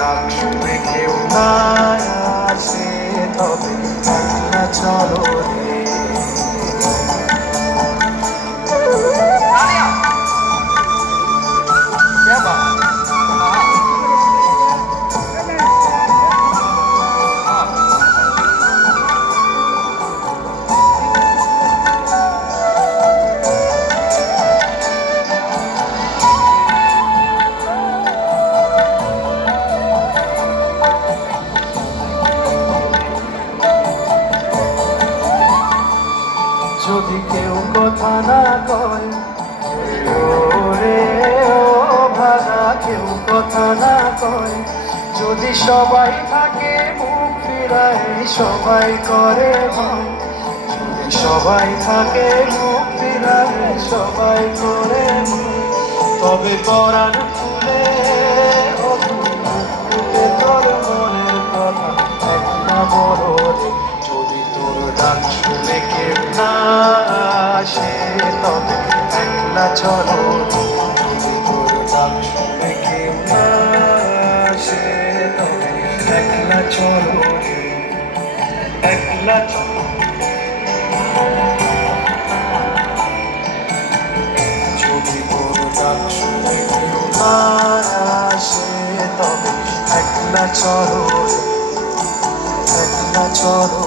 ডাক শুনে কেউ না আসে, তবে একলা চলো রে। যদি কেউ কথা না কয় রে ও ভাঙা, কেউ কথা না কয়, যদি সবাই থাকে মুখ ফিরায়, সবাই করে ভয়, যদি সবাই থাকে মুখ ফিরায়, সবাই করে ভয়, তবে পরাণ খুলে তোর মনের কথা একটা বড় রে। যদি তোর ডাক শুনে কেউ না আসে, তবে একলা চলো। যদি তোর ডাক শুনে কেউ না আসে, তবে একলা চলো রে, একলা চলো। যদি তোর ডাক শুনে কেউ না আসে, তবে একলা চলো, একলা চলো।